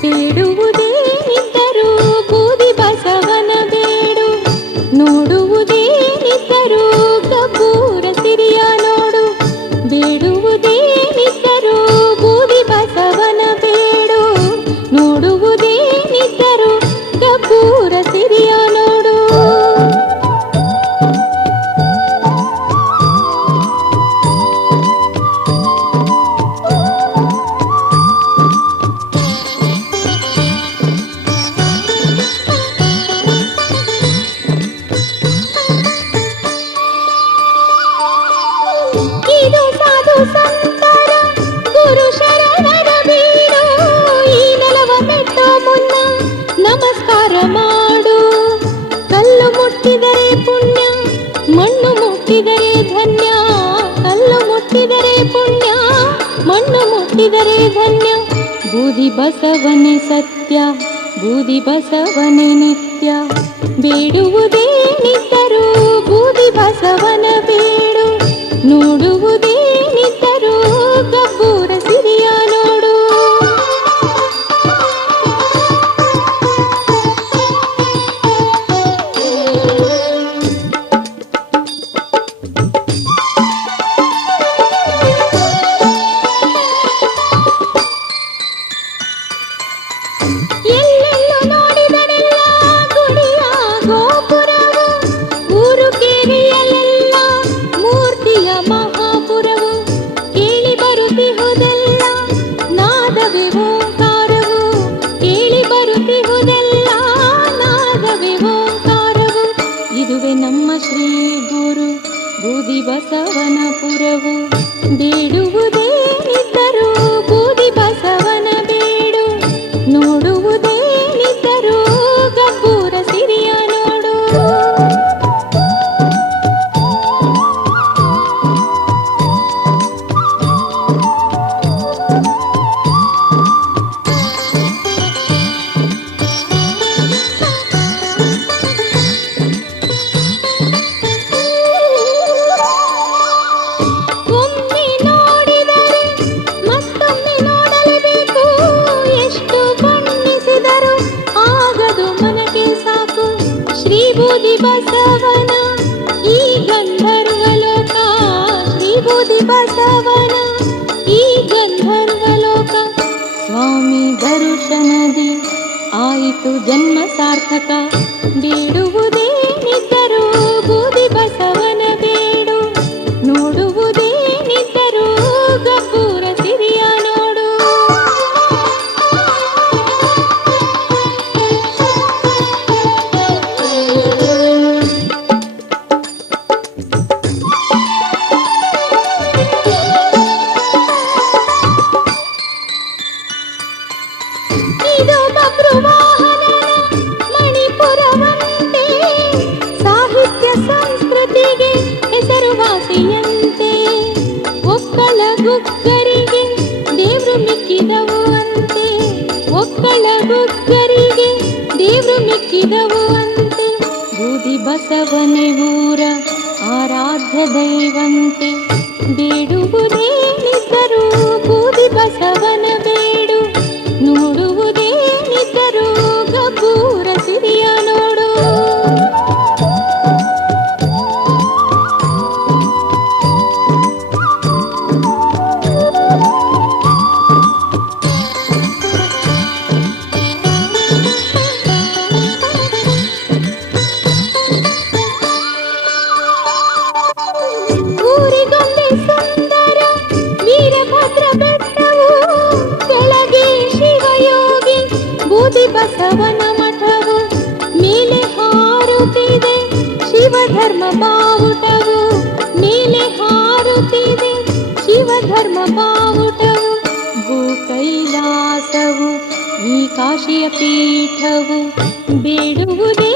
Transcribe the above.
ಬೇಡುವುದೇನಿದ್ದರೂ ಬೂದಿ ಬಸವನ ಬೇಡು, ನೋಡುವುದೇನಿದ್ದರೂ ಕಬ್ಬೂರ ಸಿರಿಯ ನೋಡು. ಬೇಡುವುದೇನಿದ್ದರೂ ಬೂದಿ ಬಸವನ ಬೇಡು, ನೋಡುವುದೇನಿದ್ದರೂ ಕಬ್ಬೂರ ಸಿರಿಯ ನೋಡು. ಇದು ಸಾಧು ಸಂತರ ಗುರು ಶರಣರ ಬೀಡು, ಈ ನೆಲವ ಮೆಟ್ಟೋ ಮುನ್ನ ನಮಸ್ಕಾರ ಮಾಡು. ಕಲ್ಲು ಮುಟ್ಟಿದರೆ ಪುಣ್ಯ, ಮಣ್ಣು ಮುಟ್ಟಿದರೆ ಧನ್ಯ. ಕಲ್ಲು ಮುಟ್ಟಿದರೆ ಪುಣ್ಯ, ಮಣ್ಣು ಮುಟ್ಟಿದರೆ ಧನ್ಯ. ಬೂದಿ ಬಸವನೇ ಸತ್ಯ, ಬೂದಿ ಬಸವನೇ ನಿತ್ಯ. ಬೇಡುವುದೇನಿದ್ದರೂ ಬೂದಿ ಬಸವನ ಬೇಡು, ನೋಡುವುದೇನಿದ್ದರೂ ಕಬ್ಬೂರ ಸಿರಿಯ ನೋಡು. ಎಲ್ಲೆಲ್ಲೂ ನೋಡಿದರೆಲ್ಲ ಗುಡಿಯ ಗೋಪುರವು, ಊರು ಕೇರಿಯಲೆಲ್ಲ ಮೂರ್ತಿಯ ಮಹಾಪುರವು. ಕೇಳಿ ಬರುತ್ತಿಹುದೆಲ್ಲ ನಾದವೇ ಓಂಕಾರವು, ಕೇಳಿ ಬರುತ್ತಿಹುದೆಲ್ಲ ನಾದವೇ ಓಂಕಾರವು. ಇದುವೇ ನಮ್ಮ ಶ್ರೀ ಗುರು ಬೂದಿ ಬಸವನ ಪುರವು. ಬೇಡುವುದೇನಿದ್ದರೂ ಬೂದಿ ಬಸವನ ಬೇಡು, ನೋಡುವುದೇನಿದ್ದರೂ ಕಬ್ಬೂರ ಸಿರಿಯ ನೋಡು. ಒಮ್ಮೆ ನೋಡಿದರೆ ಮತ್ತೊಮ್ಮೆ ನೋಡಲೇಬೇಕು, ಎಷ್ಟು ಬಣ್ಣಿಸಿದರೂ ಆಗದು ಮನಕ್ಕೆ ಸಾಕು. ಶ್ರೀ ಬೂದಿ ಬಸವನ ಈ ಗಂಧರ್ವ ಲೋಕ, ಶ್ರೀ ಬೂದಿ ಬಸವನ ಈ ಗಂಧರ್ವ ಲೋಕ. ಸ್ವಾಮಿ ದರ್ಶನದಿ ಆಯಿತು ಜನ್ಮ ಸಾರ್ಥಕ. ಬೇಡುವುದೇನಿದ್ದರೂ ಬೂದಿ ಬಸವನ ಬೇಡು, ನೋಡುವುದೇನಿದ್ದರೂ ಕಬ್ಬೂರ ಸಿರಿಯ ನೋಡು. ಇದು ಬಬ್ರುವಾಹನನ ಮಣಿಪುರವಂತೆ, ಸಾಹಿತ್ಯ ಸಂಸ್ಕೃತಿಗೆ ಹೆಸರುವಾಸಿಯಂತೆ. ಒಕ್ಕಲ ಗುಗ್ಗರಿಗೆ ದೇವ್ರು ಮಿಕ್ಕಿದವು ಅಂತೆ, ಒಕ್ಕಲ ಗುಗ್ಗರಿಗೆ ದೇವ್ರು ಮಿಕ್ಕಿದವು ಅಂತೆ. ಬೂದಿ ಬಸವನೇ ಊರ ಆರಾಧ್ಯ ದೈವಂತೆ. ಬೇಡುವುದೇನಿದ್ದರೂ ಬೂದಿ ಬಸವನ ಬೇಡು, ನೋಡುವುದೇನಿದ್ದರೂ ಕಬ್ಬೂರ ಸಿರಿಯ ನೋಡು. ಊರಿಗೊಂದೇ ಸುಂದರ ವೀರಭದ್ರ ಬೆಟ್ಟವು, ಕೆಳಗೆ ಶಿವಯೋಗಿ ಬೂದಿ ಬಸವನ ಮಠವು. ಮೇಲೆ ಹಾರುತ್ತಿದೆ ಶಿವಧರ್ಮ ಬಾವುಟವು, ಮೇಲೆ ಹಾರುತ್ತಿದೆ ಶಿವಧರ್ಮ ಬಾವುಟವು. ಭೂ ಕೈಲಾಸವು ಈ ಕಾಶಿಯ ಪೀಠವು. ಬೇಡುವುದೇ